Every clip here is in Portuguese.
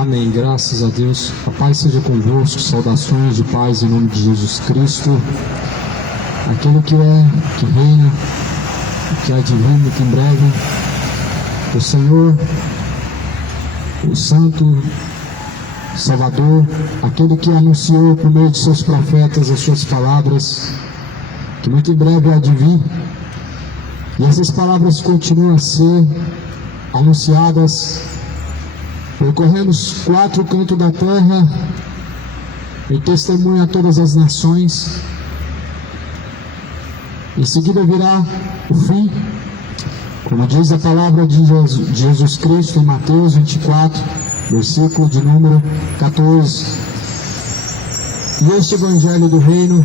Amém. Graças a Deus. A paz seja convosco. Saudações de paz em nome de Jesus Cristo. Aquele que é, que reina, que é divino, que em breve o Senhor, o Santo Salvador, aquele que anunciou por meio de seus profetas as suas palavras, que muito em breve há de vir. E essas palavras continuam a ser anunciadas, percorrendo os quatro cantos da terra, e testemunha a todas as nações. Em seguida virá o fim, como diz a palavra de Jesus Cristo em Mateus 24, versículo de número 14. E este Evangelho do Reino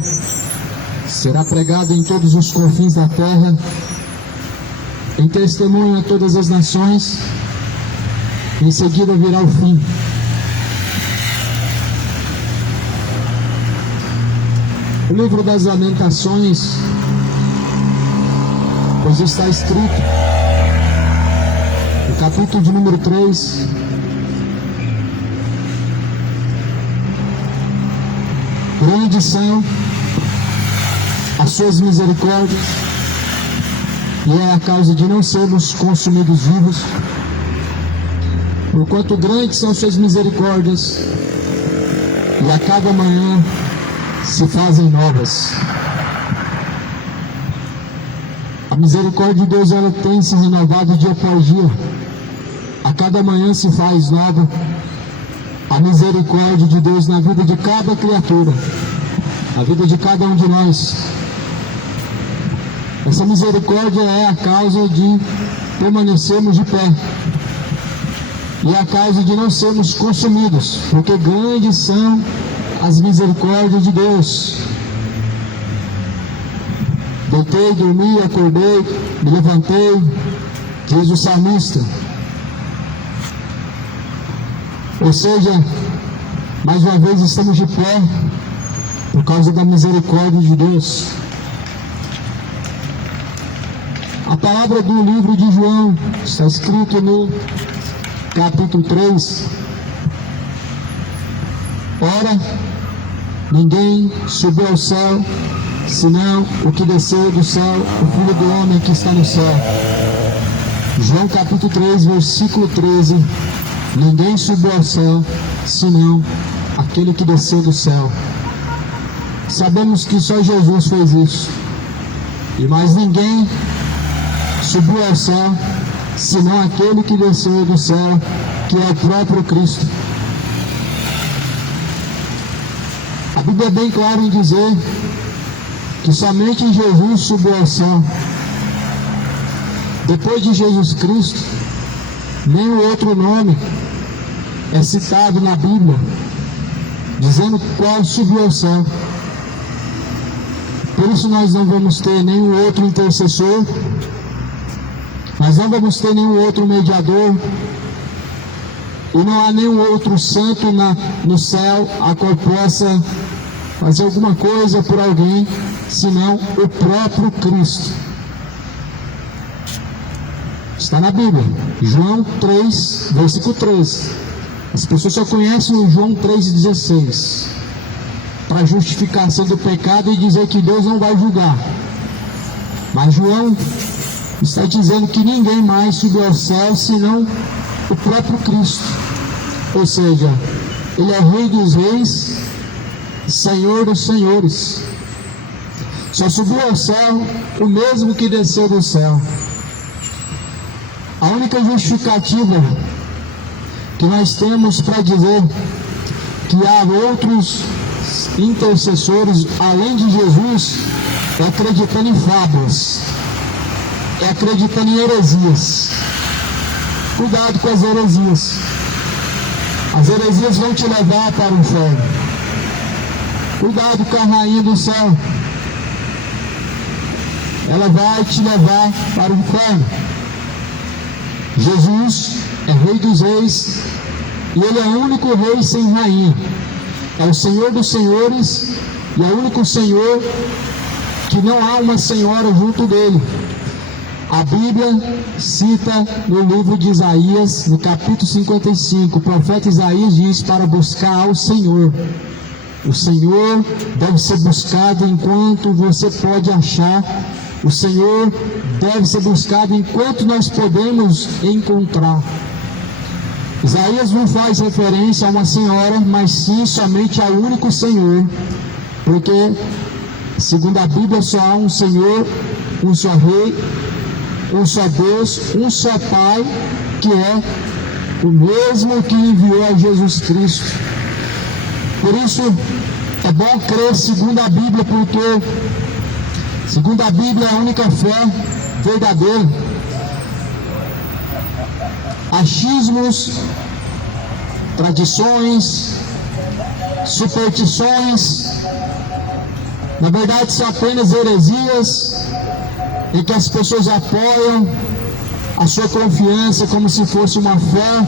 será pregado em todos os confins da terra, em testemunho a todas as nações. Em seguida virá o fim. O livro das Lamentações, pois está escrito, no capítulo de número 3, grandes são as suas misericórdias, e é a causa de não sermos consumidos vivos. Porquanto grandes são suas misericórdias, e a cada manhã se fazem novas. A misericórdia de Deus, ela tem se renovado dia após dia. A cada manhã se faz nova a misericórdia de Deus na vida de cada criatura, na vida de cada um de nós. Essa misericórdia é a causa de permanecermos de pé, e é a causa de não sermos consumidos, porque grandes são as misericórdias de Deus. Deitei, dormi, acordei, me levantei, diz o salmista. Ou seja, mais uma vez estamos de pé por causa da misericórdia de Deus. A palavra do livro de João está escrito no capítulo 3. Ora, ninguém subiu ao céu, senão o que desceu do céu, o Filho do Homem que está no céu. João capítulo 3, versículo 13. Ninguém subiu ao céu, senão aquele que desceu do céu. Sabemos que só Jesus fez isso, e mais ninguém subiu ao céu, senão aquele que desceu do céu, que é o próprio Cristo. A Bíblia é bem clara em dizer que somente Jesus subiu ao céu. Depois de Jesus Cristo, nenhum outro nome é citado na Bíblia, dizendo qual subiu ao céu. Por isso nós não vamos ter nenhum outro intercessor, nós não vamos ter nenhum outro mediador, e não há nenhum outro santo no céu a qual possa fazer alguma coisa por alguém, senão o próprio Cristo. Está na Bíblia, João 3, versículo 13. As pessoas só conhecem o João 3,16 para justificação do pecado e dizer que Deus não vai julgar. Mas João está dizendo que ninguém mais subiu ao céu senão o próprio Cristo. Ou seja, Ele é Rei dos Reis, Senhor dos Senhores. Só subiu ao céu o mesmo que desceu do céu. A única justificativa que nós temos para dizer que há outros intercessores além de Jesus é acreditando em fábulas, é acreditando em heresias. Cuidado com as heresias. As heresias vão te levar para o inferno. Cuidado com a rainha do céu. Ela vai te levar para o inferno. Jesus é Rei dos Reis, e Ele é o único Rei sem rainha. É o Senhor dos Senhores, e é o único Senhor que não há uma senhora junto dele. A Bíblia cita no livro de Isaías, no capítulo 55, o profeta Isaías diz para buscar ao Senhor. O Senhor deve ser buscado enquanto você pode achar. O Senhor deve ser buscado enquanto nós podemos encontrar. Isaías não faz referência a uma senhora, mas sim somente ao único Senhor, porque, segundo a Bíblia, só há um Senhor, um só Rei, um só Deus, um só Pai, que é o mesmo que enviou a Jesus Cristo. Por isso, é bom crer segundo a Bíblia, porque segundo a Bíblia é a única fé verdadeira. Achismos, tradições, superstições, na verdade são apenas heresias em que as pessoas apoiam a sua confiança como se fosse uma fé,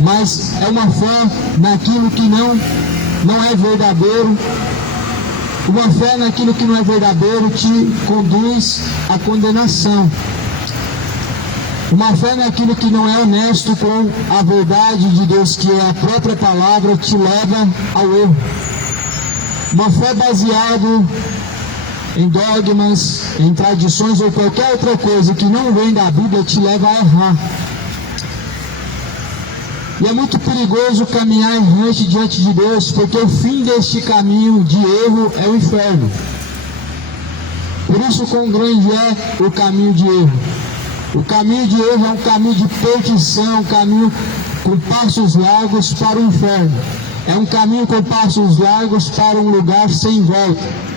mas é uma fé naquilo que não é verdadeiro. Uma fé naquilo que não é verdadeiro te conduz à condenação. Uma fé naquilo que não é honesto com a verdade de Deus, que é a própria palavra, te leva ao erro. Uma fé baseada em dogmas, em tradições ou qualquer outra coisa que não vem da Bíblia te leva a errar. E é muito perigoso caminhar errante diante de Deus, porque o fim deste caminho de erro é o inferno. Por isso, quão grande é o caminho de erro. O caminho de erro é um caminho de perdição, um caminho com passos largos para o inferno. É um caminho com passos largos para um lugar sem volta.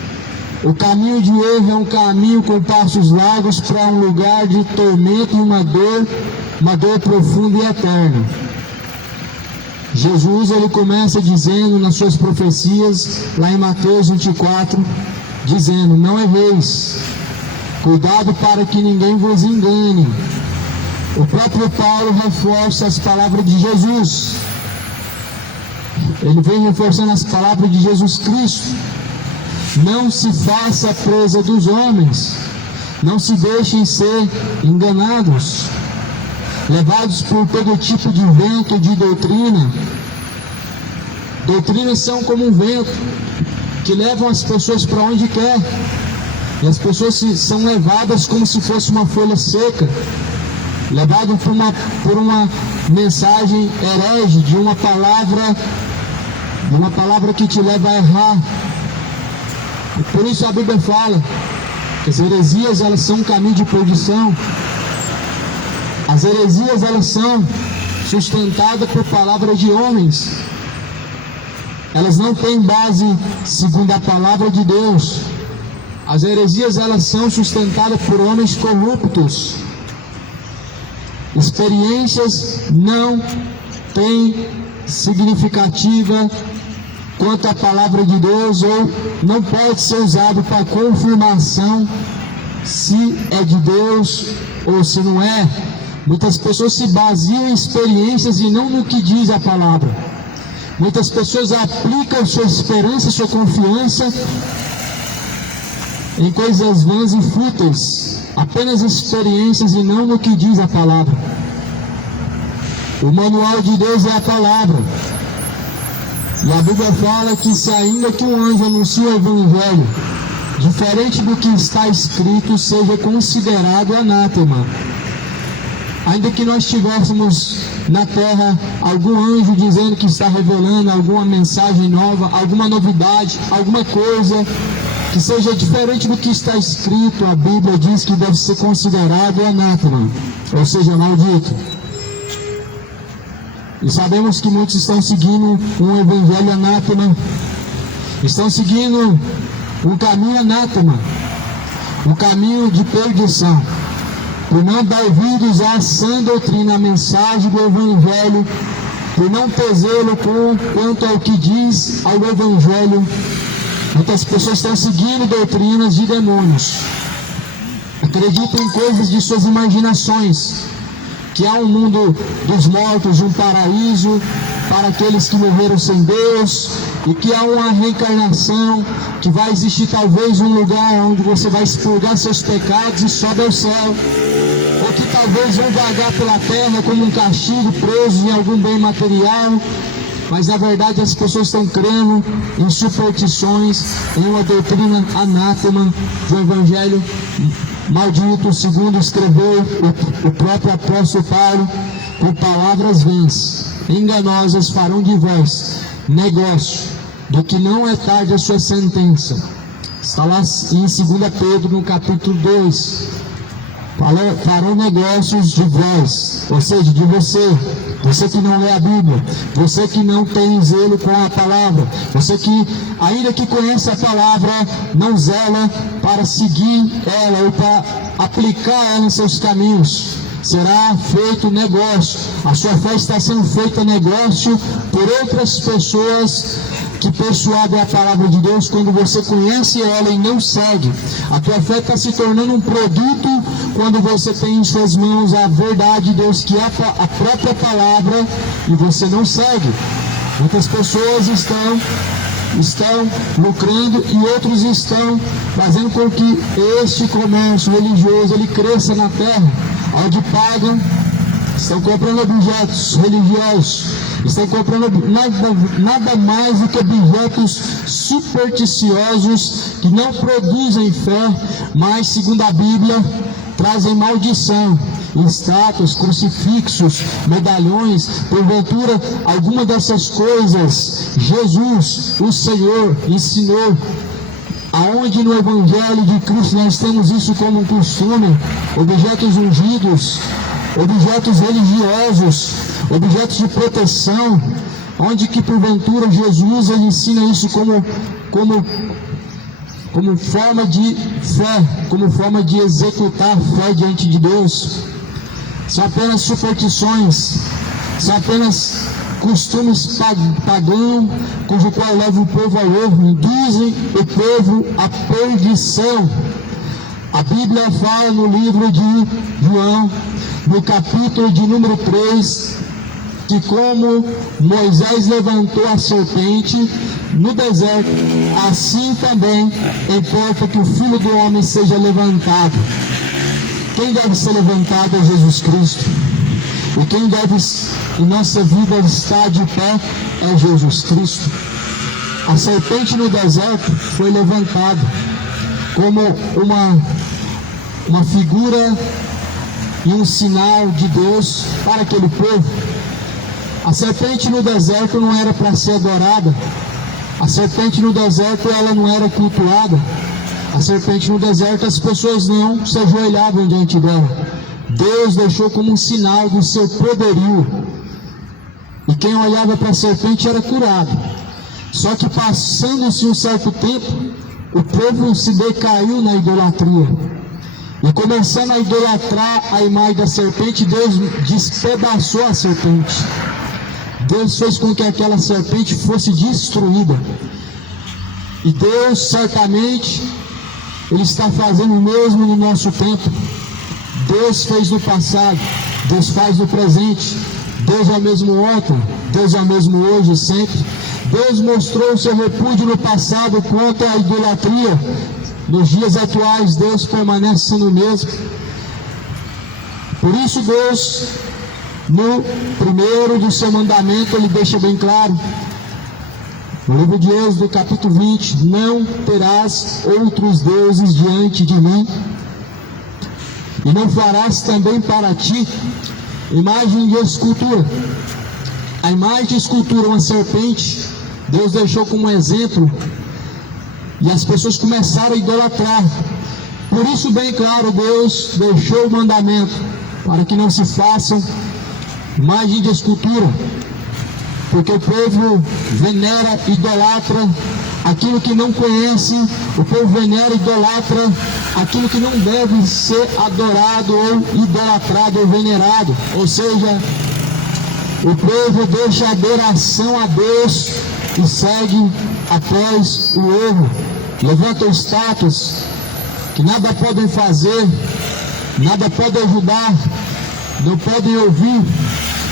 O caminho de erro é um caminho com passos largos para um lugar de tormento e uma dor profunda e eterna. Jesus, ele começa dizendo nas suas profecias, lá em Mateus 24, dizendo: não erreis, cuidado para que ninguém vos engane. O próprio Paulo reforça as palavras de Jesus. Ele vem reforçando as palavras de Jesus Cristo. Não se faça presa dos homens, não se deixem ser enganados, levados por todo tipo de vento de doutrina. Doutrinas são como um vento que levam as pessoas para onde quer, e as pessoas são levadas como se fosse uma folha seca, levado por uma mensagem herege, de uma palavra que te leva a errar. E por isso a Bíblia fala que as heresias, elas são um caminho de perdição. As heresias, elas são sustentadas por palavras de homens. Elas não têm base segundo a palavra de Deus. As heresias, elas são sustentadas por homens corruptos. Experiências não têm significativa quanto à palavra de Deus, ou não pode ser usado para confirmação se é de Deus ou se não é. Muitas pessoas se baseiam em experiências e não no que diz a palavra. Muitas pessoas aplicam sua esperança, sua confiança em coisas vãs e fúteis, apenas experiências e não no que diz a palavra. O manual de Deus é a palavra. E a Bíblia fala que se ainda que um anjo anuncie o Evangelho, diferente do que está escrito, seja considerado anátema. Ainda que nós tivéssemos na terra algum anjo dizendo que está revelando alguma mensagem nova, alguma novidade, alguma coisa que seja diferente do que está escrito, a Bíblia diz que deve ser considerado anátema, ou seja, maldito. E sabemos que muitos estão seguindo um evangelho anátema, estão seguindo um caminho anátema, um caminho de perdição, por não dar ouvidos à sã doutrina, à mensagem do evangelho, por não ter zelo quanto ao que diz ao evangelho. Muitas pessoas estão seguindo doutrinas de demônios, acreditam em coisas de suas imaginações, que há um mundo dos mortos, um paraíso para aqueles que morreram sem Deus, e que há uma reencarnação, que vai existir talvez um lugar onde você vai expurgar seus pecados e sobe ao céu, ou que talvez vão vagar pela terra como um castigo, preso em algum bem material. Mas na verdade as pessoas estão crendo em superstições, em uma doutrina anátema do Evangelho maldito, segundo escreveu o próprio apóstolo Paulo, com palavras vãs, enganosas farão de vós negócio, do que não é tarde a sua sentença. Está lá em 2 Pedro, no capítulo 2. Farão negócios de vós, ou seja, de você que não lê a Bíblia, você que não tem zelo com a palavra, você que, ainda que conhece a palavra, não zela para seguir ela ou para aplicar ela em seus caminhos. Será feito negócio, a sua fé está sendo feita negócio por outras pessoas que persuadem a palavra de Deus. Quando você conhece ela e não segue, a tua fé está se tornando um produto quando você tem em suas mãos a verdade de Deus, que é a própria palavra, e você não segue. Muitas pessoas estão lucrando e outros estão fazendo com que este comércio religioso ele cresça na terra, onde pagam, estão comprando objetos religiosos, estão comprando nada mais do que objetos supersticiosos que não produzem fé, mas, segundo a Bíblia, trazem maldição. Estátuas, crucifixos, medalhões, porventura, alguma dessas coisas Jesus, o Senhor, ensinou. Aonde no Evangelho de Cristo nós temos isso como um costume, objetos ungidos, objetos religiosos, objetos de proteção, onde que porventura Jesus ele ensina isso como forma de fé, como forma de executar fé diante de Deus. São apenas superstições, são apenas costumes pagãos, cujo qual leva o povo ao erro, induzem o povo à perdição. A Bíblia fala no livro de João, no capítulo de número 3, que como Moisés levantou a serpente no deserto, assim também importa que o Filho do Homem seja levantado. Quem deve ser levantado é Jesus Cristo. E quem deve em nossa vida estar de pé é Jesus Cristo. A serpente no deserto foi levantada como uma figura e um sinal de Deus para aquele povo. A serpente no deserto não era para ser adorada. A serpente no deserto ela não era cultuada. A serpente no deserto as pessoas não se ajoelhavam diante dela. Deus deixou como um sinal do seu poderio. E quem olhava para a serpente era curado. Só que passando-se um certo tempo, o povo se decaiu na idolatria. E começando a idolatrar a imagem da serpente, Deus despedaçou a serpente. Deus fez com que aquela serpente fosse destruída. E Deus certamente Ele está fazendo o mesmo no nosso tempo. Deus fez no passado, Deus faz no presente. Deus é o mesmo ontem, Deus é o mesmo hoje e sempre. Deus mostrou o seu repúdio no passado contra a idolatria. Nos dias atuais, Deus permanece sendo o mesmo. Por isso, Deus, no primeiro do seu mandamento, Ele deixa bem claro. No livro de Êxodo, capítulo 20, não terás outros deuses diante de mim, e não farás também para ti imagem de escultura. A imagem de escultura, uma serpente, Deus deixou como exemplo, e as pessoas começaram a idolatrar. Por isso, bem claro, Deus deixou o mandamento para que não se façam imagem de escultura, porque o povo venera, idolatra aquilo que não conhece. O povo venera, idolatra aquilo que não deve ser adorado ou idolatrado ou venerado. Ou seja, o povo deixa a adoração a Deus e segue após o erro. Levantam estátuas que nada podem fazer, nada podem ajudar, não podem ouvir,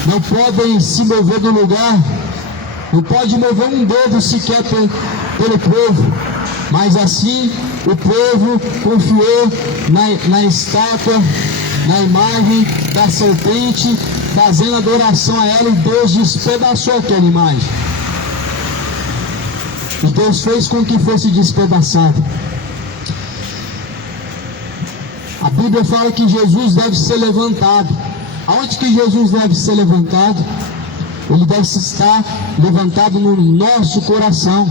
não podem se mover do lugar, não pode mover um dedo sequer pelo povo. Mas assim o povo confiou na estátua, na imagem da serpente, fazendo adoração a ela, e Deus despedaçou aquela imagem. E Deus fez com que fosse despedaçado. A Bíblia fala que Jesus deve ser levantado. Aonde que Jesus deve ser levantado? Ele deve estar levantado no nosso coração.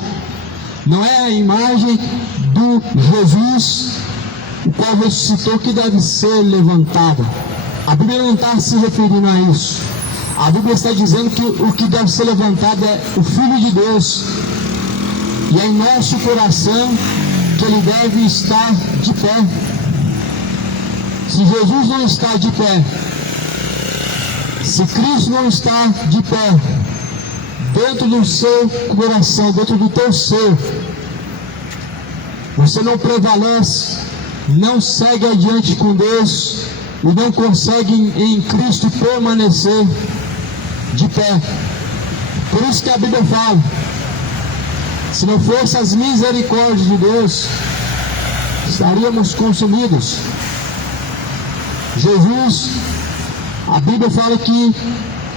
Não é a imagem do Jesus, o qual ressuscitou, que deve ser levantada. A Bíblia não está se referindo a isso. A Bíblia está dizendo que o que deve ser levantado é o Filho de Deus. E é em nosso coração que ele deve estar de pé. Se Jesus não está de pé, se Cristo não está de pé dentro do seu coração, dentro do teu ser, você não prevalece, não segue adiante com Deus e não consegue em Cristo permanecer de pé. Por isso que a Bíblia fala: se não fosse as misericórdias de Deus, estaríamos consumidos. Jesus, a Bíblia fala que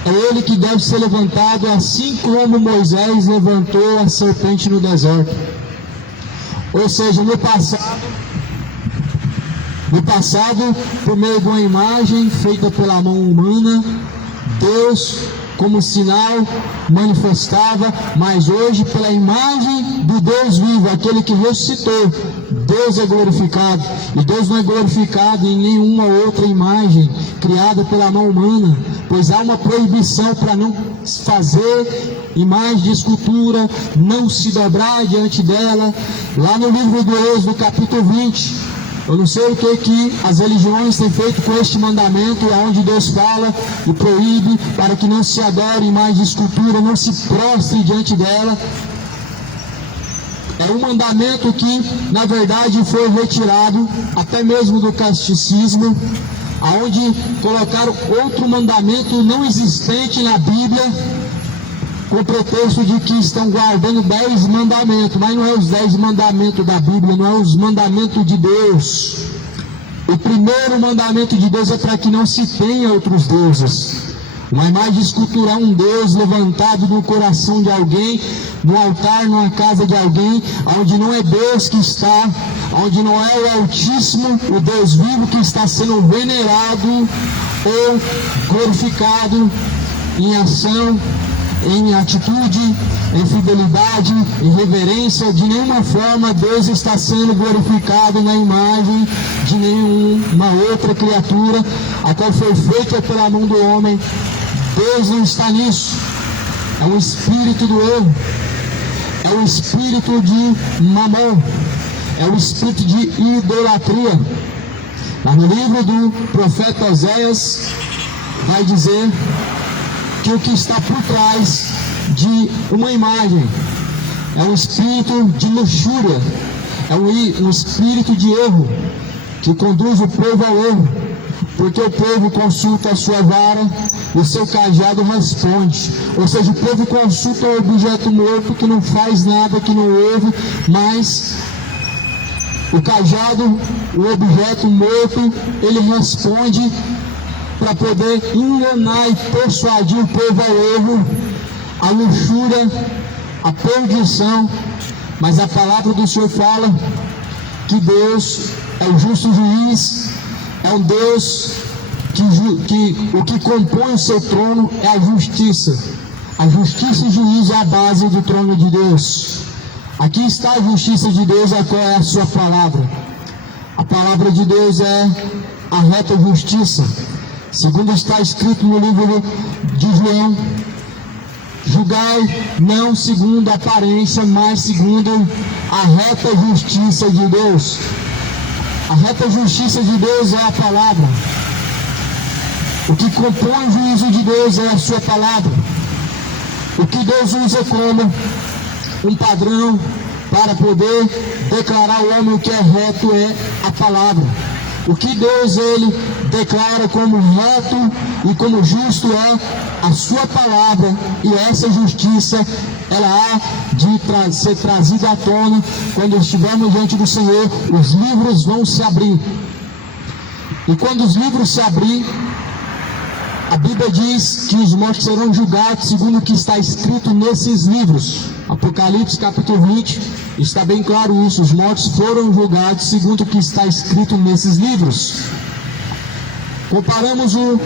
é ele que deve ser levantado, assim como Moisés levantou a serpente no deserto. Ou seja, no passado, por meio de uma imagem feita pela mão humana, Deus, como sinal, manifestava, mas hoje, pela imagem do Deus vivo, aquele que ressuscitou, Deus é glorificado. E Deus não é glorificado em nenhuma outra imagem criada pela mão humana, pois há uma proibição para não fazer imagem de escultura, não se dobrar diante dela. Lá no livro do Êxodo, capítulo 20, eu não sei o que as religiões têm feito com este mandamento, onde Deus fala e proíbe para que não se adore imagem de escultura, não se prostre diante dela. É um mandamento que, na verdade, foi retirado até mesmo do catecismo, aonde colocaram outro mandamento não existente na Bíblia, com o pretexto de que estão guardando 10 mandamentos, mas não é os 10 mandamentos da Bíblia, não é os mandamentos de Deus. O primeiro mandamento de Deus é para que não se tenha outros deuses. Uma imagem escultural, um Deus levantado no coração de alguém, no altar, numa casa de alguém, onde não é Deus que está, onde não é o Altíssimo, o Deus vivo que está sendo venerado ou glorificado em ação, em atitude, em fidelidade, em reverência. De nenhuma forma Deus está sendo glorificado na imagem de nenhuma outra criatura, a qual foi feita pela mão do homem. Deus não está nisso. É um espírito do erro, é um espírito de mamon, é um espírito de idolatria. Mas no livro do profeta Oséias vai dizer que o que está por trás de uma imagem é um espírito de luxúria, é um espírito de erro, que conduz o povo ao erro, porque o povo consulta a sua vara e o seu cajado responde. Ou seja, o povo consulta o objeto morto que não faz nada, que não ouve, mas o cajado, o objeto morto, ele responde para poder enganar e persuadir o povo ao erro, à luxúria, à perdição. Mas a palavra do Senhor fala que Deus é o justo juiz, é um Deus que o que compõe o seu trono é a justiça. A justiça e juízo é a base do trono de Deus. Aqui está a justiça de Deus, a qual é a sua palavra. A palavra de Deus é a reta justiça. Segundo está escrito no livro de João: julgai não segundo a aparência, mas segundo a reta justiça de Deus. A reta justiça de Deus é a palavra. O que compõe o juízo de Deus é a sua palavra. O que Deus usa como um padrão para poder declarar ao homem o que é reto é a palavra. O que Deus ele declara como reto e como justo é a sua palavra, e essa justiça ela há de ser trazida à tona quando estivermos diante do Senhor. Os livros vão se abrir, e quando os livros se abrir, a Bíblia diz que os mortos serão julgados segundo o que está escrito nesses livros. Apocalipse capítulo 20, está bem claro isso. Os mortos foram julgados segundo o que está escrito nesses livros. Comparamos o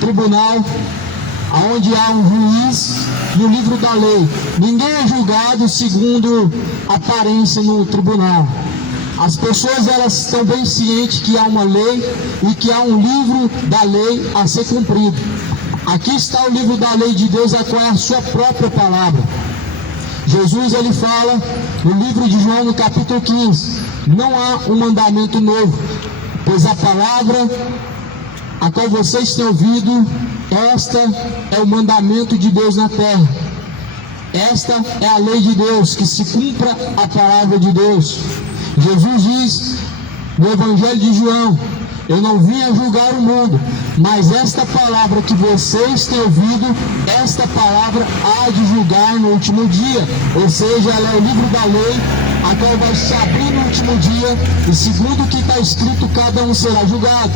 tribunal, onde há um juiz, e o livro da lei. Ninguém é julgado segundo aparência no tribunal. As pessoas elas estão bem cientes que há uma lei e que há um livro da lei a ser cumprido. Aqui está o livro da lei de Deus, a qual é a sua própria palavra. Jesus ele fala no livro de João, no capítulo 15, não há um mandamento novo, pois a palavra a qual vocês têm ouvido, esta é o mandamento de Deus na terra. Esta é a lei de Deus, que se cumpra a palavra de Deus. Jesus diz no Evangelho de João: eu não vim a julgar o mundo, mas esta palavra que vocês têm ouvido, esta palavra há de julgar no último dia. Ou seja, ela é o livro da lei, a qual vai se abrir no último dia, e segundo o que está escrito, cada um será julgado.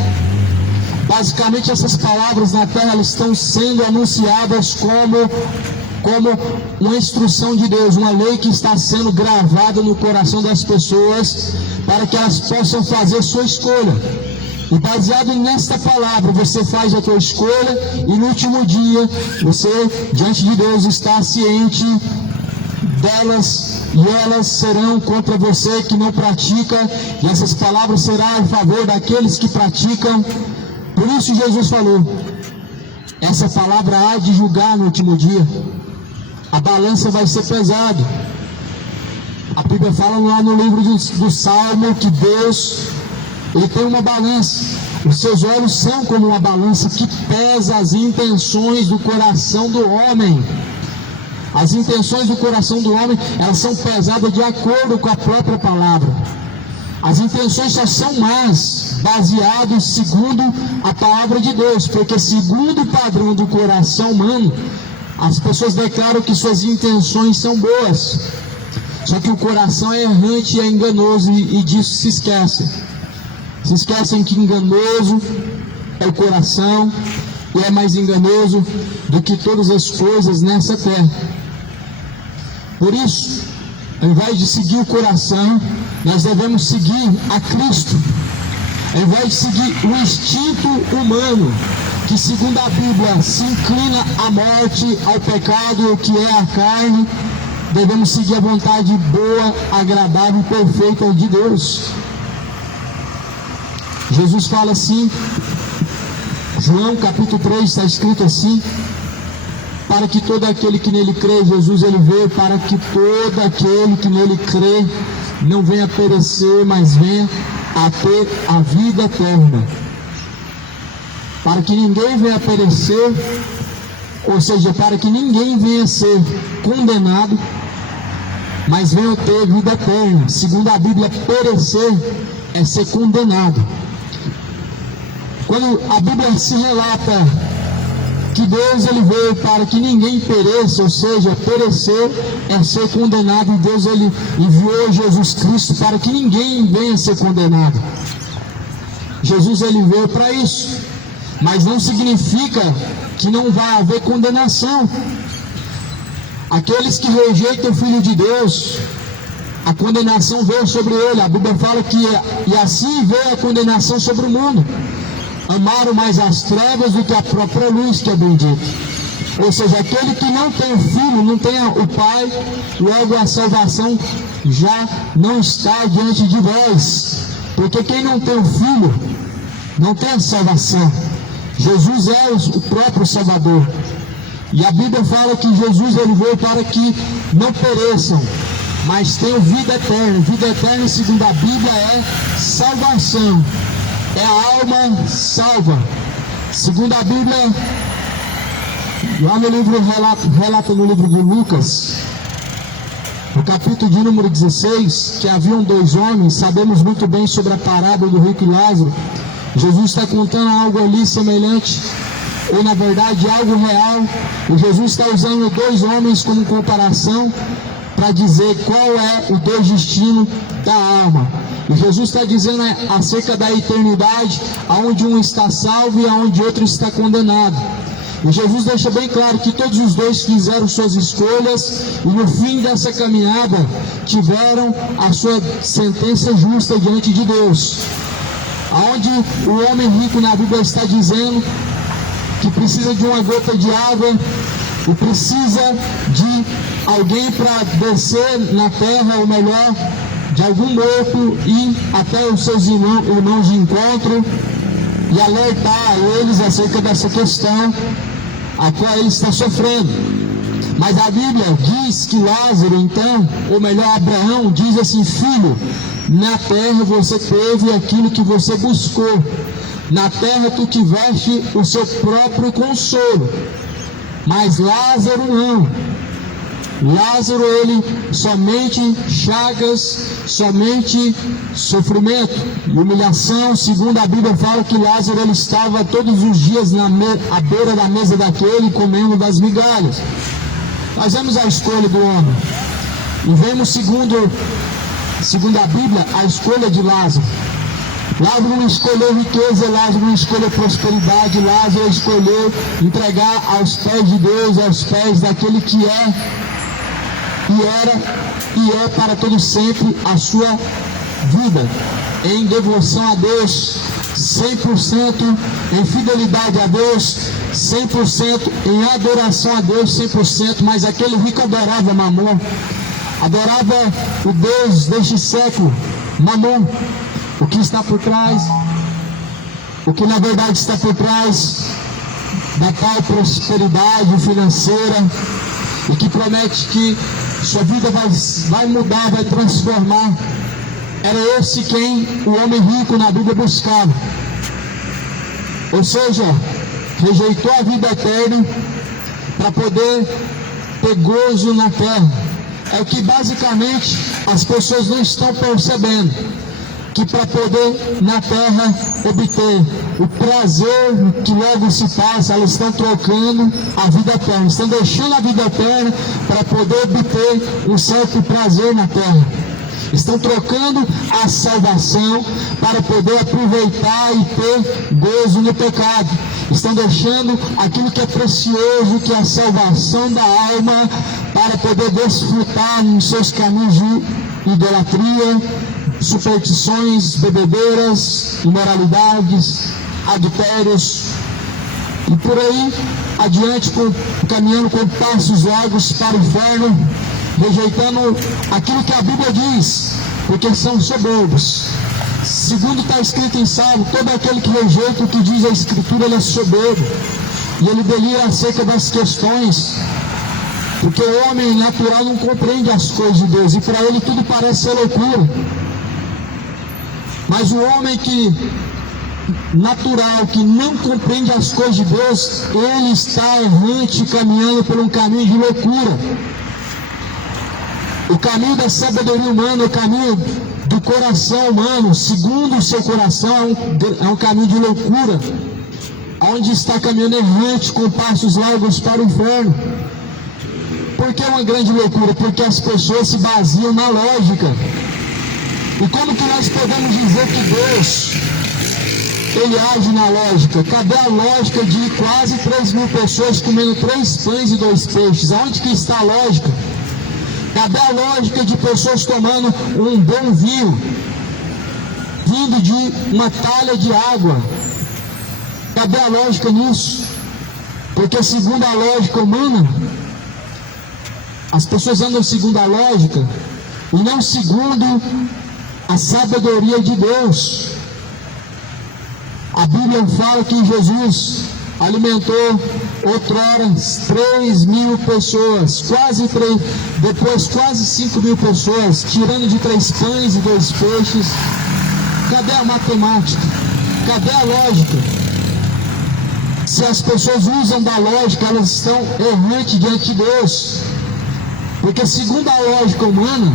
Basicamente, essas palavras na terra elas estão sendo anunciadas como uma instrução de Deus, uma lei que está sendo gravada no coração das pessoas, para que elas possam fazer sua escolha. E baseado nesta palavra, você faz a sua escolha, e no último dia, você, diante de Deus, está ciente delas, e elas serão contra você que não pratica, e essas palavras serão a favor daqueles que praticam. Por isso Jesus falou, essa palavra há de julgar no último dia. A balança vai ser pesada. A Bíblia fala lá no livro do Salmo que Deus, ele tem uma balança. Os seus olhos são como uma balança que pesa as intenções do coração do homem. As intenções do coração do homem, elas são pesadas de acordo com a própria palavra. As intenções só são más baseadas segundo a palavra de Deus, porque segundo o padrão do coração humano, as pessoas declaram que suas intenções são boas. Só que o coração é errante e é enganoso, e disso se esquecem. Se esquecem que enganoso é o coração, e é mais enganoso do que todas as coisas nessa terra. Por isso, ao invés de seguir o coração, nós devemos seguir a Cristo. Ao invés de seguir o instinto humano, que segundo a Bíblia se inclina à morte, ao pecado, que é a carne, devemos seguir a vontade boa, agradável e perfeita de Deus. Jesus fala assim, João capítulo 3 está escrito assim: para que todo aquele que nele crê, Jesus ele veio para que todo aquele que nele crê não venha perecer, mas venha a ter a vida eterna. Para que ninguém venha perecer, ou seja, para que ninguém venha ser condenado, mas venha ter vida eterna. Segundo a Bíblia, perecer é ser condenado. Quando a Bíblia se relata que Deus ele veio para que ninguém pereça, ou seja, perecer é ser condenado, e Deus ele enviou Jesus Cristo para que ninguém venha ser condenado. Jesus ele veio para isso, mas não significa que não vai haver condenação. Aqueles que rejeitam o Filho de Deus, a condenação veio sobre ele. A Bíblia fala que e assim veio a condenação sobre o mundo. Amaram mais as trevas do que a própria luz, que é bendito. Ou seja, aquele que não tem o Filho, não tem o Pai, logo a salvação já não está diante de vós. Porque quem não tem o Filho, não tem a salvação. Jesus é o próprio Salvador. E a Bíblia fala que Jesus ele veio para que não pereçam, mas tenham vida eterna. Vida eterna, segundo a Bíblia, é salvação. É a alma salva. Segundo a Bíblia, lá no livro, relata no livro de Lucas, no capítulo de número 16, que haviam dois homens. Sabemos muito bem sobre a parábola do rico e Lázaro. Jesus está contando algo ali semelhante, ou na verdade algo real. E Jesus está usando dois homens como comparação para dizer qual é o destino da alma. E Jesus está dizendo acerca da eternidade, aonde um está salvo e aonde outro está condenado. E Jesus deixa bem claro que todos os dois fizeram suas escolhas e no fim dessa caminhada tiveram a sua sentença justa diante de Deus. Aonde o homem rico na Bíblia está dizendo que precisa de uma gota de água e precisa de alguém para descer na terra, ou melhor, de algum morto, e até os seus irmãos de encontro e alertar eles acerca dessa questão a qual ele está sofrendo. Mas a Bíblia diz que Lázaro, então, ou melhor, Abraão, diz assim: filho, na terra você teve aquilo que você buscou, na terra tu tiveste o seu próprio consolo, mas Lázaro não. Lázaro, ele somente chagas, somente sofrimento e humilhação. Segundo a Bíblia fala que Lázaro, ele estava todos os dias à beira da mesa daquele, comendo das migalhas. Nós vemos a escolha do homem e vemos segundo a Bíblia a escolha de Lázaro. Lázaro não escolheu riqueza, Lázaro não escolheu prosperidade, Lázaro escolheu entregar aos pés de Deus, aos pés daquele que é e era e é para todo sempre a sua vida, em devoção a Deus, 100% em fidelidade a Deus, 100% em adoração a Deus, 100%. Mas aquele rico adorava Mamon, adorava o Deus deste século, Mamon. O que está por trás, o que na verdade está por trás da tal prosperidade financeira, e que promete que sua vida vai mudar, vai transformar, era esse quem o homem rico na Bíblia buscava. Ou seja, rejeitou a vida eterna para poder ter gozo na terra. É o que basicamente as pessoas não estão percebendo, que para poder na terra obter o prazer que logo se passa, elas estão trocando a vida eterna, estão deixando a vida eterna para poder obter um certo prazer na terra, estão trocando a salvação para poder aproveitar e ter gozo no pecado, estão deixando aquilo que é precioso, que é a salvação da alma, para poder desfrutar nos seus caminhos de idolatria, superstições, bebedeiras, imoralidades, adultérios e por aí adiante, caminhando com passos largos para o inferno, rejeitando aquilo que a Bíblia diz, porque são soberbos. Segundo está escrito em Salmo, todo aquele que rejeita o que diz a Escritura, ele é soberbo e ele delira acerca das questões, porque o homem natural não compreende as coisas de Deus e para ele tudo parece ser loucura. Mas o homem natural, que não compreende as coisas de Deus, ele está errante, caminhando por um caminho de loucura. O caminho da sabedoria humana, o caminho do coração humano, segundo o seu coração, é um caminho de loucura, onde está caminhando errante, com passos largos para o inferno. Por que é uma grande loucura? Porque as pessoas se baseiam na lógica. E como que nós podemos dizer que Deus, ele age na lógica? Cadê a lógica de quase 3.000 pessoas comendo 3 pães e 2 peixes? Aonde que está a lógica? Cadê a lógica de pessoas tomando um bom vinho, vindo de uma talha de água? Cadê a lógica nisso? Porque segundo a lógica humana, as pessoas andam segundo a lógica e não segundo a sabedoria de Deus. A Bíblia fala que Jesus alimentou outrora 3.000 pessoas, depois quase 5.000 pessoas, tirando de 3 pães e 2 peixes. Cadê a matemática? Cadê a lógica? Se as pessoas usam da lógica, elas estão errantes diante de Deus, porque segundo a lógica humana,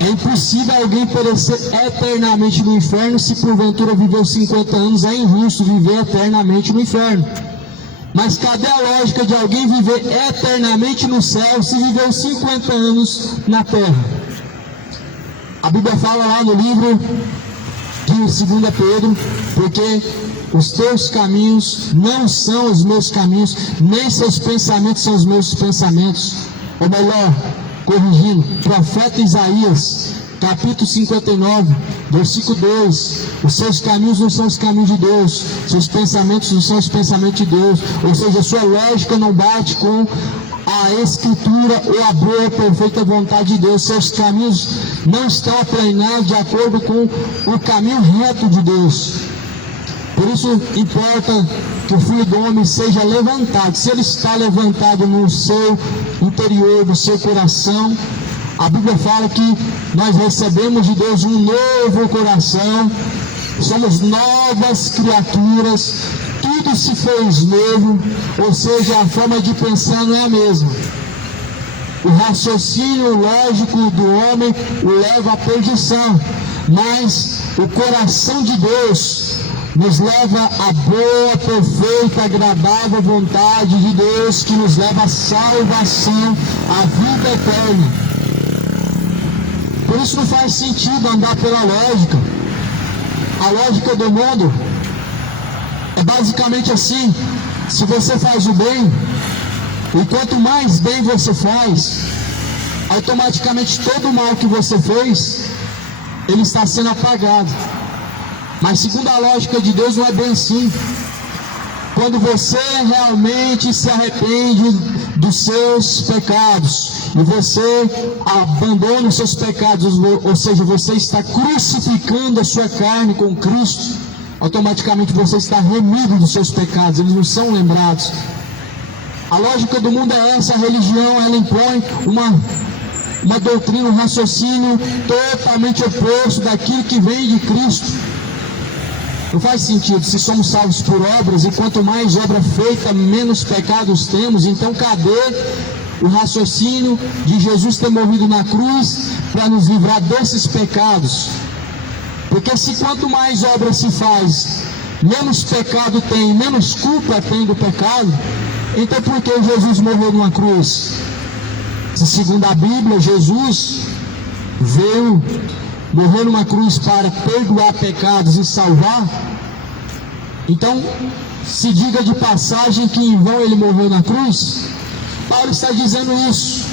É impossível alguém perecer eternamente no inferno. Se porventura viveu 50 anos, é injusto viver eternamente no inferno. Mas cadê a lógica de alguém viver eternamente no céu se viveu 50 anos na terra? A Bíblia fala lá no livro de 2 Pedro, porque os teus caminhos não são os meus caminhos, nem seus pensamentos são os meus pensamentos. Ou melhor, corrigindo, profeta Isaías, capítulo 59, versículo 2, os seus caminhos não são os caminhos de Deus, seus pensamentos não são os pensamentos de Deus, ou seja, a sua lógica não bate com a Escritura ou a boa, perfeita vontade de Deus. Seus caminhos não estão aplainados de acordo com o caminho reto de Deus. Por isso importa que o Filho do Homem seja levantado. Se ele está levantado no seu interior, no seu coração, a Bíblia fala que nós recebemos de Deus um novo coração, somos novas criaturas, tudo se fez novo, ou seja, a forma de pensar não é a mesma. O raciocínio lógico do homem o leva à perdição, mas o coração de Deus nos leva à boa, perfeita, agradável vontade de Deus, que nos leva à salvação, à vida eterna. Por isso não faz sentido andar pela lógica. A lógica do mundo é basicamente assim: se você faz o bem, e quanto mais bem você faz, automaticamente todo o mal que você fez, ele está sendo apagado. Mas segundo a lógica de Deus, não é bem assim. Quando você realmente se arrepende dos seus pecados, e você abandona os seus pecados, ou seja, você está crucificando a sua carne com Cristo, automaticamente você está remido dos seus pecados, eles não são lembrados. A lógica do mundo é essa: a religião, ela impõe uma doutrina, um raciocínio totalmente oposto daquilo que vem de Cristo. Não faz sentido. Se somos salvos por obras, e quanto mais obra feita, menos pecados temos, então cadê o raciocínio de Jesus ter morrido na cruz para nos livrar desses pecados? Porque se quanto mais obra se faz, menos pecado tem, menos culpa tem do pecado, então por que Jesus morreu numa cruz? Se segundo a Bíblia, Jesus veio morrer numa cruz para perdoar pecados e salvar, então se diga de passagem que em vão ele morreu na cruz. Paulo está dizendo isso.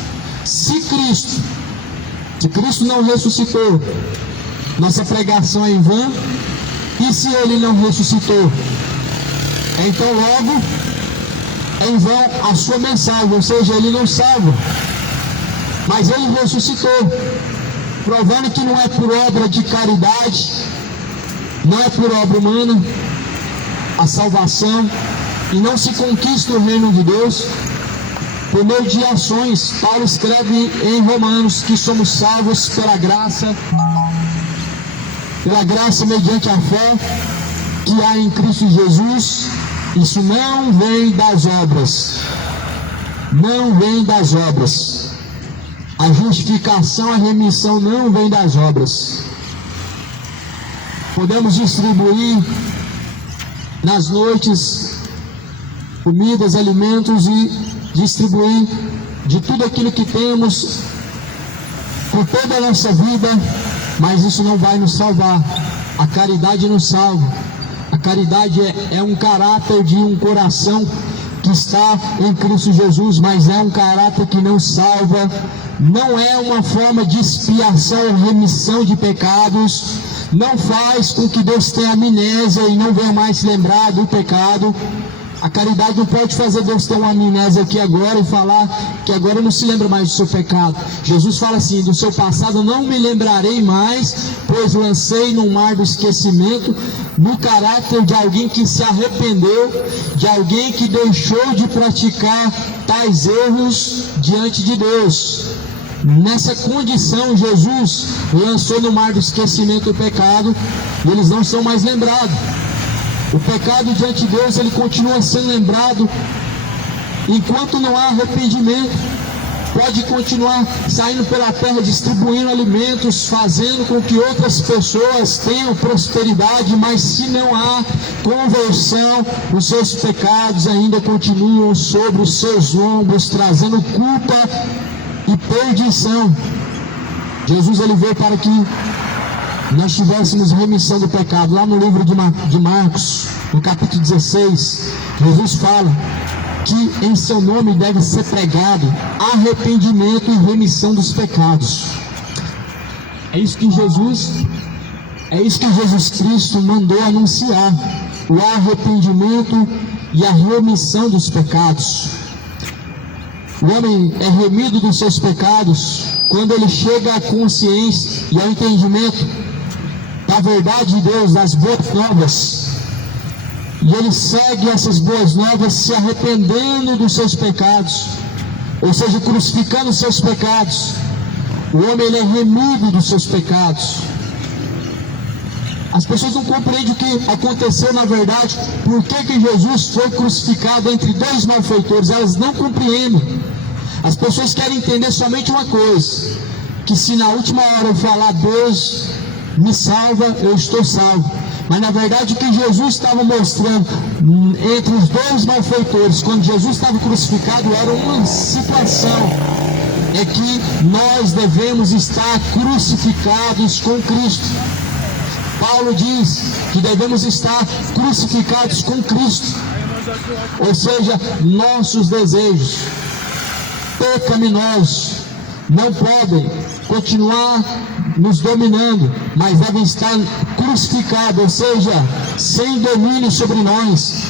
Se Cristo não ressuscitou, nossa pregação é em vão. E se ele não ressuscitou, então logo é em vão a sua mensagem, ou seja, ele não salva. Mas ele ressuscitou, provando que não é por obra de caridade, não é por obra humana a salvação, e não se conquista o reino de Deus por meio de ações. Paulo escreve em Romanos que somos salvos pela graça mediante a fé que há em Cristo Jesus. Isso não vem das obras, não vem das obras. A justificação, a remissão não vem das obras. Podemos distribuir nas noites comidas, alimentos, e distribuir de tudo aquilo que temos por toda a nossa vida, mas isso não vai nos salvar. A caridade nos salva. A caridade é um caráter de um coração que está em Cristo Jesus, mas é um caráter que não salva. Não é uma forma de expiação ou remissão de pecados. Não faz com que Deus tenha amnésia e não venha mais se lembrar do pecado. A caridade não pode fazer Deus ter uma amnésia aqui agora e falar que agora não se lembra mais do seu pecado. Jesus fala assim: do seu passado não me lembrarei mais, pois lancei no mar do esquecimento. No caráter de alguém que se arrependeu, de alguém que deixou de praticar tais erros diante de Deus. Nessa condição, Jesus lançou no mar do esquecimento o pecado, e eles não são mais lembrados. O pecado diante de Deus, ele continua sendo lembrado enquanto não há arrependimento. pode continuar saindo pela terra distribuindo alimentos, fazendo com que outras pessoas tenham prosperidade, mas se não há conversão, os seus pecados ainda continuam sobre os seus ombros, trazendo culpa e perdição. Jesus ele veio para que nós tivéssemos remissão do pecado. Lá no livro de Marcos, no capítulo 16, Jesus fala que em seu nome deve ser pregado arrependimento e remissão dos pecados. É isso que Jesus Cristo mandou anunciar, o arrependimento e a remissão dos pecados. O homem é remido dos seus pecados quando ele chega à consciência e ao entendimento da verdade de Deus, das boas novas. E ele segue essas boas novas se arrependendo dos seus pecados, ou seja, crucificando os seus pecados. O homem ele é remido dos seus pecados. As pessoas não compreendem o que aconteceu na verdade, por que Jesus foi crucificado entre dois malfeitores. Elas não compreendem. As pessoas querem entender somente uma coisa, que se na última hora eu falar Deus me salva, eu estou salvo. Mas na verdade o que Jesus estava mostrando entre os dois malfeitores, quando Jesus estava crucificado, era uma situação, é que nós devemos estar crucificados com Cristo. Paulo diz que devemos estar crucificados com Cristo, ou seja, nossos desejos pecaminosos não podem continuar nos dominando, mas devem estar crucificados, ou seja, sem domínio sobre nós.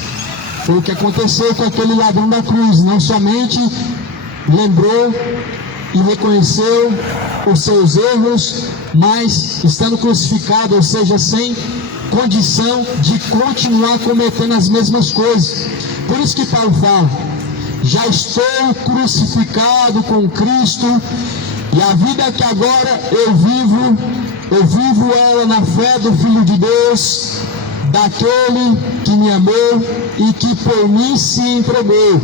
Foi o que aconteceu com aquele ladrão da cruz. Não somente lembrou e reconheceu os seus erros, mas estando crucificado, ou seja, sem condição de continuar cometendo as mesmas coisas. Por isso que Paulo fala: já estou crucificado com Cristo, e a vida que agora eu vivo ela na fé do Filho de Deus, daquele que me amou e que por mim se entregou.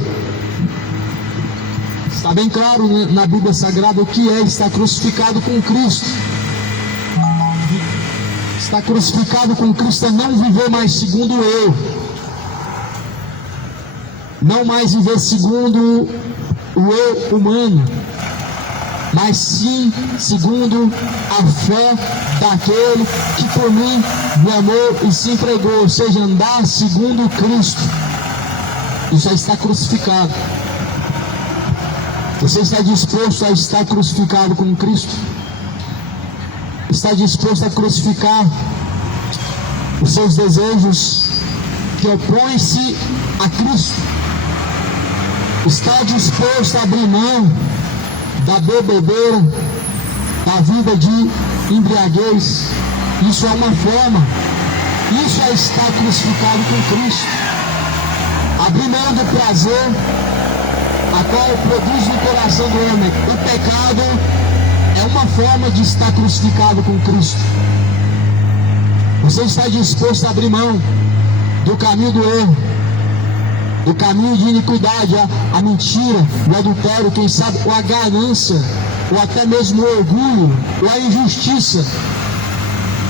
Está bem claro na Bíblia Sagrada o que é estar crucificado com Cristo. Estar crucificado com Cristo é não viver mais segundo eu, não mais viver segundo o eu humano, mas sim segundo a fé daquele que por mim me amou e se entregou, ou seja, andar segundo Cristo. Isso é estar crucificado. Você está disposto a estar crucificado com Cristo? Está disposto a crucificar os seus desejos que opõem-se a Cristo? Está disposto a abrir mão da bebedeira, da vida de embriaguez? Isso é uma forma, isso é estar crucificado com Cristo. Abrir mão do prazer a qual produz no coração do homem o pecado é uma forma de estar crucificado com Cristo. Você está disposto a abrir mão do caminho do erro, do caminho de iniquidade, a mentira, o adultério, quem sabe, ou a ganância, ou até mesmo o orgulho, ou a injustiça?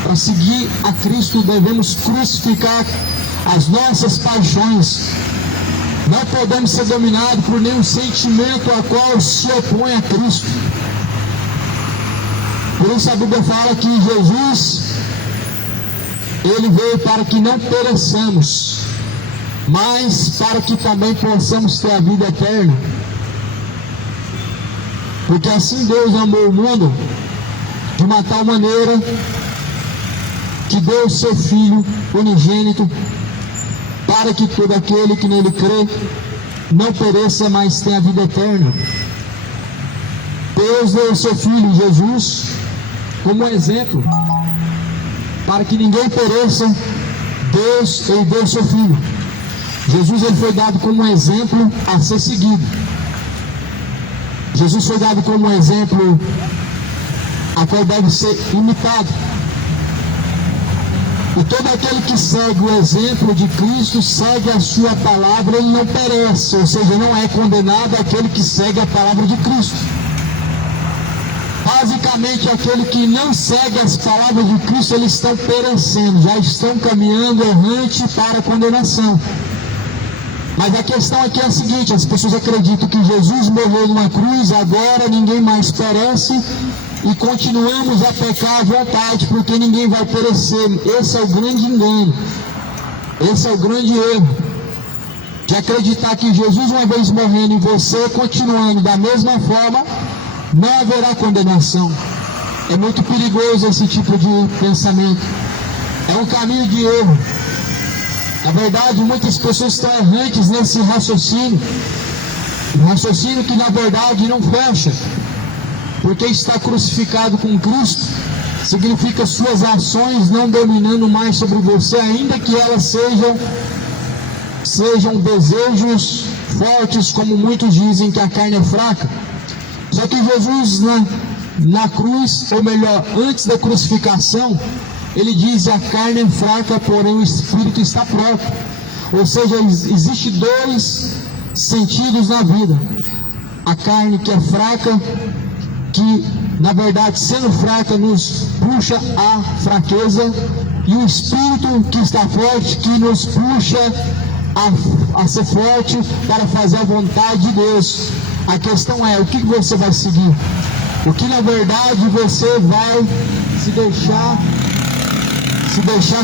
Para seguir a Cristo devemos crucificar as nossas paixões. Não podemos ser dominados por nenhum sentimento a qual se opõe a Cristo. Por isso a Bíblia fala que Jesus, Ele veio para que não pereçamos, mas para que também possamos ter a vida eterna. Porque assim Deus amou o mundo, de uma tal maneira que deu o seu Filho unigênito, para que todo aquele que nele crê não pereça, mas tenha a vida eterna. Deus deu o seu Filho Jesus como exemplo, para que ninguém pereça. Deus, Ele deu o seu Filho. Jesus, Ele foi dado como um exemplo a ser seguido. Jesus foi dado como um exemplo a qual deve ser imitado. E todo aquele que segue o exemplo de Cristo, segue a sua palavra, ele não perece, ou seja, não é condenado aquele que segue a palavra de Cristo. Basicamente, aquele que não segue as palavras de Cristo, eles estão perecendo, já estão caminhando errante para a condenação. Mas a questão aqui é a seguinte: as pessoas acreditam que Jesus morreu numa cruz, agora ninguém mais perece, e continuamos a pecar à vontade, porque ninguém vai perecer. Esse é o grande engano, esse é o grande erro, de acreditar que Jesus, uma vez morrendo, e você continuando da mesma forma, não haverá condenação. É muito perigoso esse tipo de pensamento, é um caminho de erro. Na verdade, muitas pessoas estão errantes nesse raciocínio, um raciocínio que na verdade não fecha, porque está crucificado com Cristo, significa suas ações não dominando mais sobre você, ainda que elas sejam desejos fortes, como muitos dizem que a carne é fraca. Só que Jesus na cruz, ou melhor, antes da crucificação, ele diz: a carne é fraca, porém o espírito está pronto. Ou seja, existe dois sentidos na vida: a carne que é fraca, que na verdade, sendo fraca, nos puxa à fraqueza, e o espírito que está forte, que nos puxa a ser forte para fazer a vontade de Deus. A questão é: o que você vai seguir? O que na verdade você vai se deixar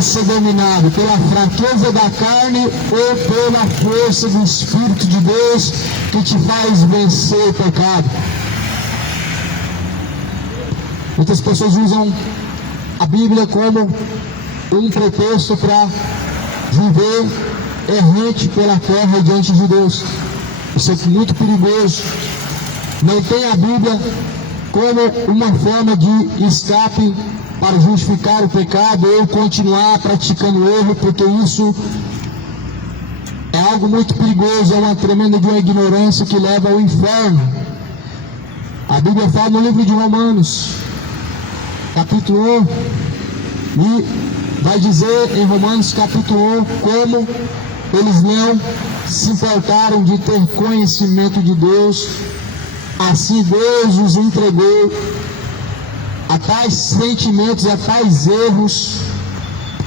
ser dominado pela fraqueza da carne ou pela força do Espírito de Deus que te faz vencer o pecado? Muitas pessoas usam a Bíblia como um pretexto para viver errante pela terra diante de Deus. Isso é muito perigoso. Não tem a Bíblia como uma forma de escape para justificar o pecado ou continuar praticando o erro, porque isso é algo muito perigoso, é uma tremenda de uma ignorância que leva ao inferno. A Bíblia fala no livro de Romanos, capítulo 1, e vai dizer em Romanos capítulo 1 como eles não se importaram de ter conhecimento de Deus, assim Deus os entregou a tais sentimentos, a tais erros,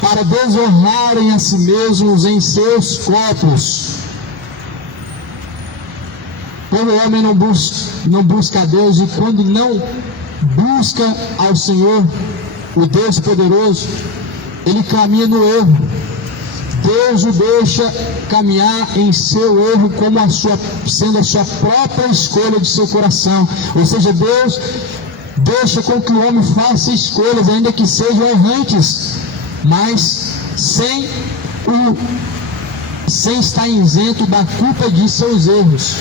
para desonrarem a si mesmos em seus corpos. Quando o homem não busca a Deus, e quando não busca ao Senhor, o Deus poderoso, ele caminha no erro. Deus o deixa caminhar em seu erro como sendo a sua própria escolha de seu coração. Ou seja, Deus deixa com que o homem faça escolhas, ainda que sejam errantes, mas sem estar isento da culpa de seus erros,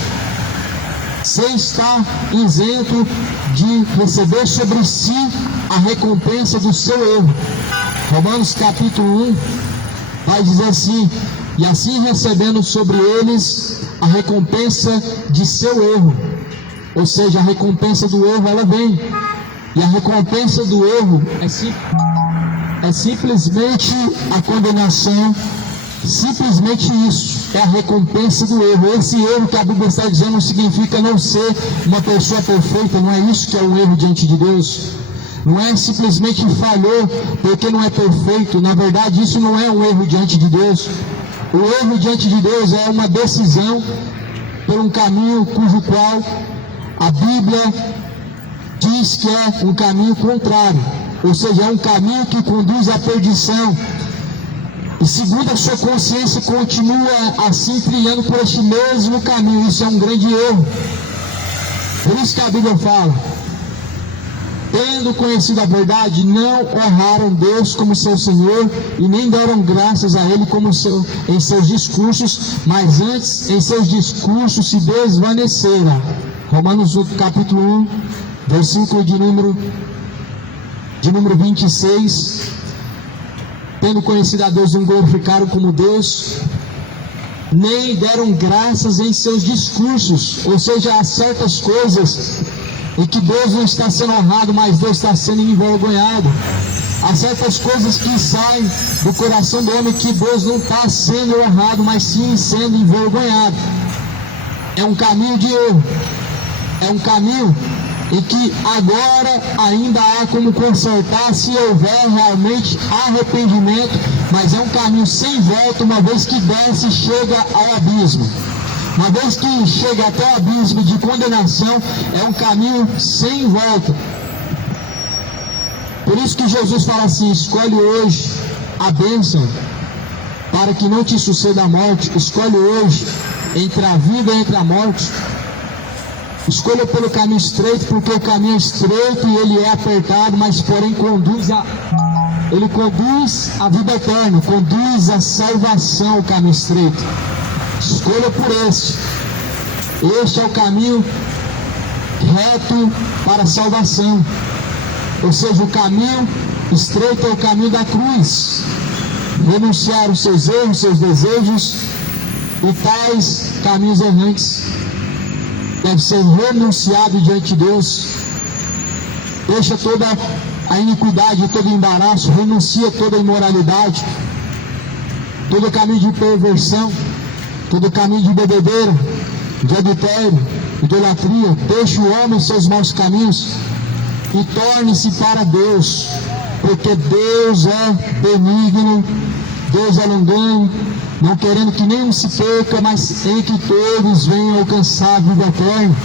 sem estar isento de receber sobre si a recompensa do seu erro. Romanos capítulo 1 vai dizer assim: e assim recebendo sobre eles a recompensa de seu erro. Ou seja, a recompensa do erro, ela vem. E a recompensa do erro é simplesmente a condenação. Simplesmente isso, é a recompensa do erro. Esse erro que a Bíblia está dizendo não significa não ser uma pessoa perfeita, não é isso que é um erro diante de Deus. Não é simplesmente falhou porque não é perfeito. Na verdade, isso não é um erro diante de Deus. O erro diante de Deus é uma decisão por um caminho cujo qual a Bíblia diz que é um caminho contrário, ou seja, é um caminho que conduz à perdição. E segundo a sua consciência, continua assim trilhando por este mesmo caminho. Isso é um grande erro. Por isso que a Bíblia fala: tendo conhecido a verdade, não honraram Deus como seu Senhor, e nem deram graças a Ele como em seus discursos, mas antes em seus discursos se desvaneceram. Romanos capítulo 1, versículo de número 26. Tendo conhecido a Deus, não glorificaram como Deus, nem deram graças em seus discursos. Ou seja, há certas coisas em que Deus não está sendo honrado, mas Deus está sendo envergonhado. Há certas coisas que saem do coração do homem que Deus não está sendo errado, mas sim sendo envergonhado. É um caminho de erro. É um caminho em que agora ainda há como consertar se houver realmente arrependimento, mas é um caminho sem volta, uma vez que desce e chega ao abismo. Uma vez que chega até o abismo de condenação, é um caminho sem volta. Por isso que Jesus fala assim: escolhe hoje a bênção, para que não te suceda a morte. Escolhe hoje entre a vida e entre a morte. Escolha pelo caminho estreito, porque o caminho é estreito e ele é apertado, mas porém ele conduz a vida eterna, conduz a salvação, o caminho estreito. Escolha por esse. Este é o caminho reto para a salvação. Ou seja, o caminho estreito é o caminho da cruz. Renunciar os seus erros, seus desejos e tais caminhos errantes deve ser renunciado diante de Deus. Deixa toda a iniquidade, todo o embaraço, renuncia toda a imoralidade, todo o caminho de perversão, todo o caminho de bebedeira, de adultério, idolatria. Deixa o homem seus maus caminhos e torne-se para Deus, porque Deus é benigno, Deus é longânimo, não querendo que nenhum se perca, mas em que todos venham alcançar a vida eterna.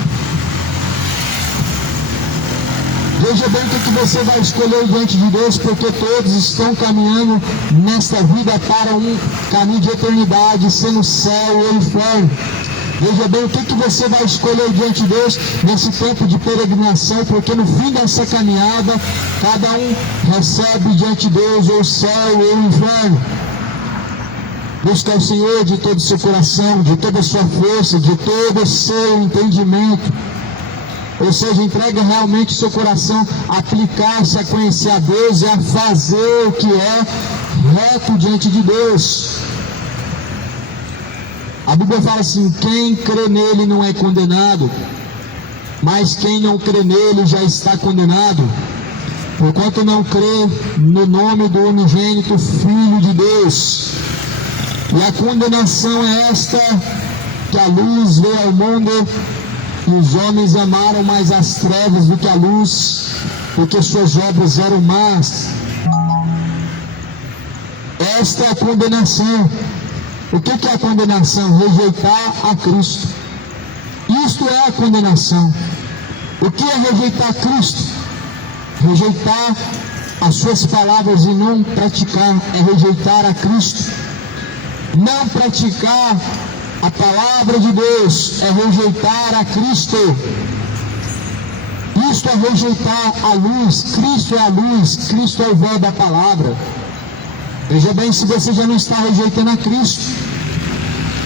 Veja bem o que você vai escolher diante de Deus, porque todos estão caminhando nesta vida para um caminho de eternidade, sendo o céu ou o inferno. Veja bem o que você vai escolher diante de Deus nesse tempo de peregrinação, porque no fim dessa caminhada, cada um recebe diante de Deus ou o céu ou o inferno. Busca o Senhor de todo o seu coração, de toda a sua força, de todo o seu entendimento. Ou seja, entrega realmente o seu coração a aplicar-se, a conhecer a Deus e a fazer o que é reto diante de Deus. A Bíblia fala assim: quem crê nele não é condenado, mas quem não crê nele já está condenado, porquanto não crê no nome do unigênito Filho de Deus. E a condenação é esta, que a luz veio ao mundo, e os homens amaram mais as trevas do que a luz, porque suas obras eram más. Esta é a condenação. O que é a condenação? Rejeitar a Cristo. Isto é a condenação. O que é rejeitar Cristo? Rejeitar as suas palavras e não praticar, é rejeitar a Cristo. Não praticar a palavra de Deus é rejeitar a Cristo. Isto é rejeitar a luz. Cristo é a luz, Cristo é o véu da palavra. Veja bem se você já não está rejeitando a Cristo.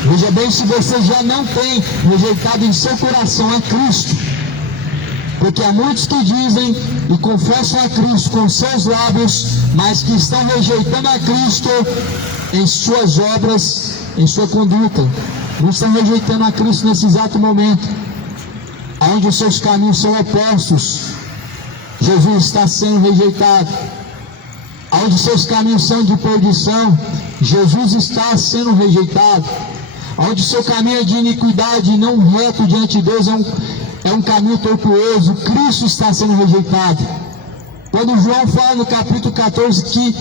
Veja bem se você já não tem rejeitado em seu coração a Cristo. Porque há muitos que dizem e confessam a Cristo com seus lábios, mas que estão rejeitando a Cristo em suas obras, em sua conduta. Não estão rejeitando a Cristo nesse exato momento, onde os seus caminhos são opostos. Jesus está sendo rejeitado. Onde seus caminhos são de perdição, Jesus está sendo rejeitado. Onde seu caminho é de iniquidade e não reto diante de Deus, é um caminho tortuoso, Cristo está sendo rejeitado. Quando João fala no capítulo 14 que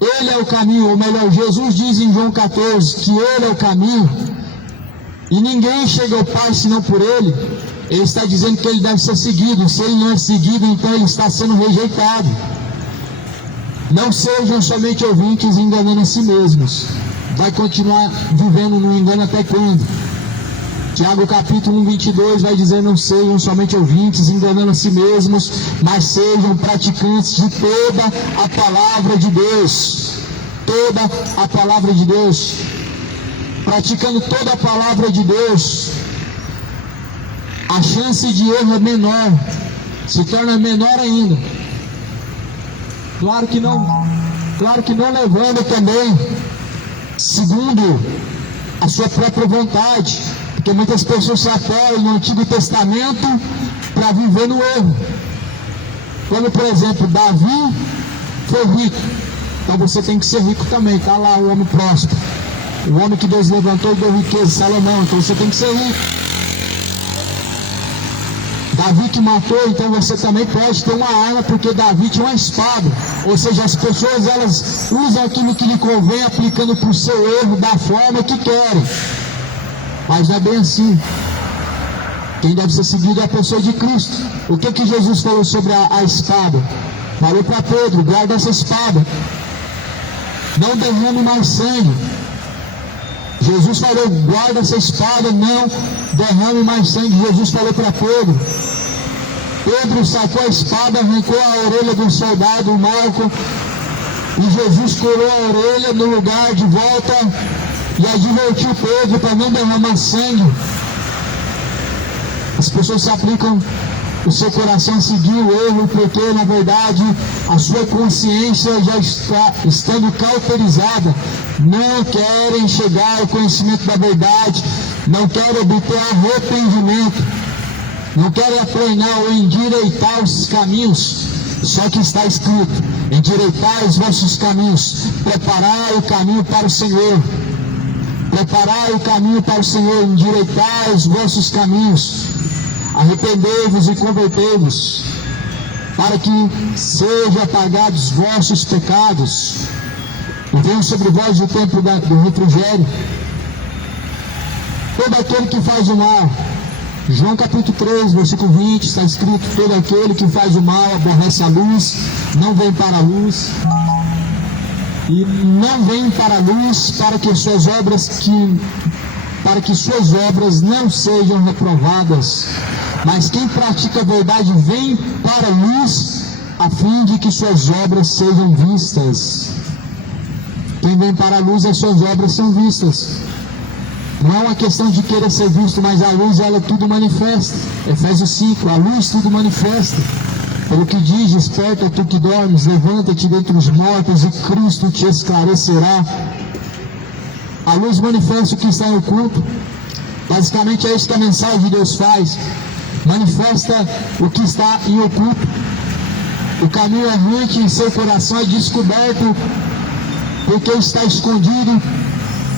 Ele é o caminho, ou melhor, Jesus diz em João 14 que Ele é o caminho, e ninguém chega ao Pai senão por Ele, Ele está dizendo que Ele deve ser seguido. Se Ele não é seguido, então Ele está sendo rejeitado. Não sejam somente ouvintes enganando a si mesmos. Vai continuar vivendo no engano até quando? Tiago capítulo 1, 22 vai dizer: não sejam somente ouvintes enganando a si mesmos, mas sejam praticantes de toda a palavra de Deus. Toda a palavra de Deus. Praticando toda a palavra de Deus, a chance de erro é menor, se torna menor ainda. Claro que não levando também segundo a sua própria vontade, porque muitas pessoas se apoiam no Antigo Testamento para viver no erro. Como por exemplo, Davi foi rico, então você tem que ser rico também. Está lá o homem próspero, o homem que Deus levantou e deu riqueza, Salomão, então você tem que ser rico. Davi que matou, então você também pode ter uma arma, porque Davi tinha uma espada. Ou seja, as pessoas elas usam aquilo que lhe convém, aplicando para o seu erro da forma que querem. Mas não é bem assim. Quem deve ser seguido é a pessoa de Cristo. O que Jesus falou sobre a espada? Falou para Pedro: guarda essa espada, não derrame mais sangue. Jesus falou: guarda essa espada, não derrame mais sangue. Jesus falou para Pedro. Pedro sacou a espada, arrancou a orelha do soldado Malco, e Jesus curou a orelha no lugar de volta e advertiu Pedro para não derramar sangue. As pessoas se aplicam o seu coração a seguir o erro, porque na verdade a sua consciência já está estando cauterizada. Não querem chegar ao conhecimento da verdade, não querem obter arrependimento, não querem aplanar ou endireitar os caminhos. Só que está escrito: endireitai os vossos caminhos, preparai o caminho para o Senhor. Preparai o caminho para o Senhor, endireitai os vossos caminhos. Arrependei-vos e convertei-vos, para que sejam apagados os vossos pecados, e venha sobre vós o tempo do refrigério. Todo aquele que faz o mal, João capítulo 3, versículo 20, está escrito: todo aquele que faz o mal aborrece a luz, não vem para a luz, e não vem para a luz para que suas obras não sejam reprovadas. Mas quem pratica a verdade vem para a luz, a fim de que suas obras sejam vistas. Quem vem para a luz, as suas obras são vistas. Não é uma questão de querer ser visto, mas a luz, ela tudo manifesta. Efésios 5, a luz tudo manifesta. Pelo que diz: desperta tu que dormes, levanta-te dentre os mortos, e Cristo te esclarecerá. A luz manifesta o que está em oculto. Basicamente é isso que a mensagem de Deus faz. Manifesta o que está em oculto. O caminho errante em seu coração é descoberto porque está escondido,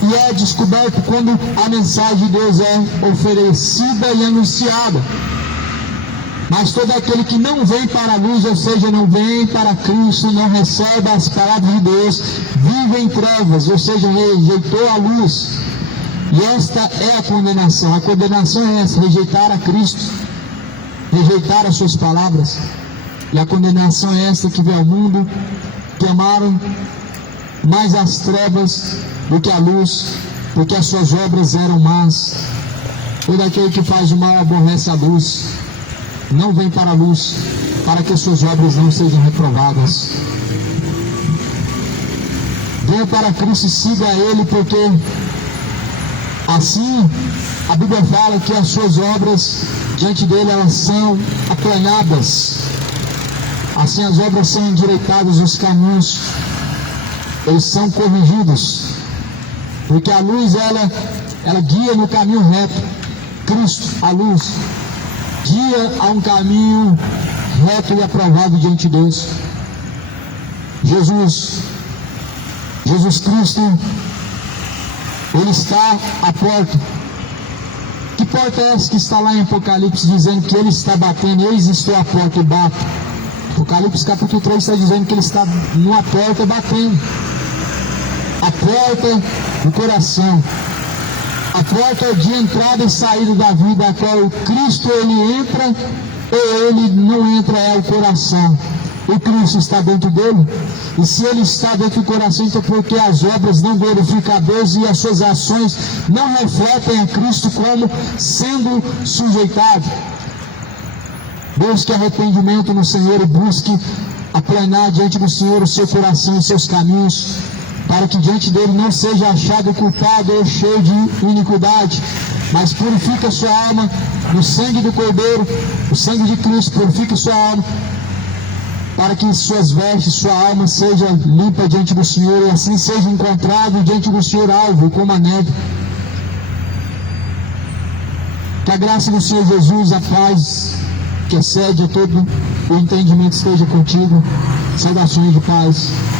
e é descoberto quando a mensagem de Deus é oferecida e anunciada. Mas todo aquele que não vem para a luz, ou seja, não vem para Cristo, não recebe as palavras de Deus, vive em trevas, ou seja, rejeitou a luz. E esta é a condenação. A condenação é essa: rejeitar a Cristo, rejeitar as suas palavras. E a condenação é esta: que veio ao mundo, que amaram mais as trevas do que a luz, porque as suas obras eram más. Todo aquele que faz o mal aborrece a luz, não vem para a luz, para que as suas obras não sejam reprovadas. Venha para Cristo e siga Ele, porque assim a Bíblia fala que as suas obras diante dele, elas são aplanadas. Assim as obras são endireitadas, os caminhos eles são corrigidos, porque a luz ela guia no caminho reto. Cristo, a luz, guia a um caminho reto e aprovado diante de Deus. Jesus Cristo, Ele está à porta. Que porta é essa que está lá em Apocalipse, dizendo que Ele está batendo? Eis estou à porta e bato. Apocalipse capítulo 3 está dizendo que Ele está numa porta batendo. A porta do coração. A porta é de entrada e saída da vida, a qual Cristo Ele entra ou Ele não entra, é o coração. O Cristo está dentro dele, e se Ele está dentro do coração, então porque as obras não glorificam a Deus e as suas ações não refletem a Cristo como sendo sujeitado. Busque arrependimento no Senhor e busque aplanar diante do Senhor o seu coração e seus caminhos, para que diante dele não seja achado culpado ou cheio de iniquidade, mas purifica a sua alma no sangue do Cordeiro. O sangue de Cristo purifica a sua alma, para que suas vestes, sua alma seja limpa diante do Senhor, e assim seja encontrado diante do Senhor alvo como a neve. Que a graça do Senhor Jesus, a paz que excede a todo o entendimento esteja contigo. Saudações de paz.